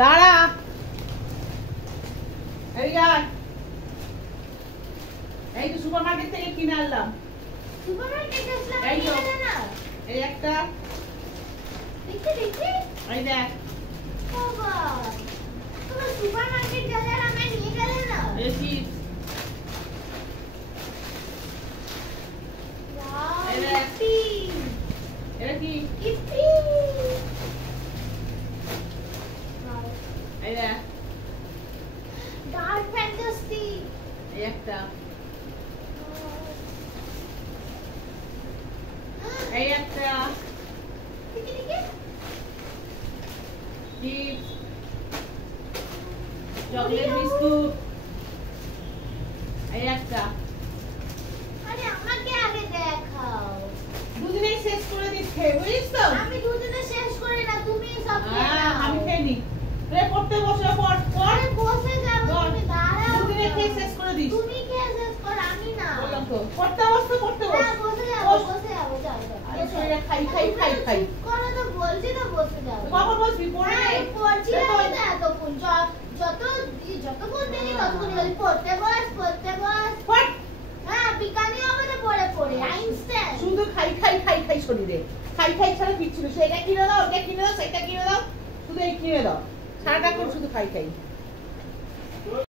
দাঁড়া এই তো সুপারমার্কেট থেকে কিনে আনলাম। সুপারমার্কেটে আসলাম এই তো কিনে না। এই একটা দেখি এই দেখ বাবা তোমার সুপারমার্কেট গেলে আর আমায় নিয়ে গেলে না। এই চিপস ওয়াও এই দেখ। ইপি এটা কি ইপি ওয়াও এই দেখ ডার্ক ফ্যান্টাসি এই একটা এই একটা দেখি চিপস চকলেট বিস্কুট এই একটা আরে আমাকে আগে দেখাও। দুদিনেই শেষ করে দিচ্ছে বুঝিস তো। আমি দুদিনে শেষ করি না, তুমি সব খেয়ে হ্যাঁ, নাও। আমি খেয়ে নি রে পড়তে বসে পড় আরে বসে যাও, বল। তুমি দাঁড়াও। দুদিনে খেয়ে শেষ করে দিস তুমি খেয়ে শেষ করো, আমি না। বললাম তো পড়তে বসতে পড়তে বস না, বসে যাও, বস। বসে যাও, যাও, যাও। আরে শরীরে খাই খাই খাই খাই চুপ করো তো, বলছি তো বসে যাও। কখন বসবি পড়ে হ্যাঁ, নে পড়ছি আমি তো এতক্ষণ। যতক্ষণ দেখি ততক্ষণ বলি, পড়তে বস, পড়তে বস। পড়। হ্যাঁ, বিজ্ঞানী হবে তো পড়ে। আইনস্টাইন। শুধু খাই খাই খাই খাই শরীরে খাই খাই ছাড়া কিচ্ছু নেই। সেটা কিনে দাও ওটা কিনে দাও সেটা কিনে দাও শুধু এই কিনে দাও সারাটা করে শুধু খাই খাই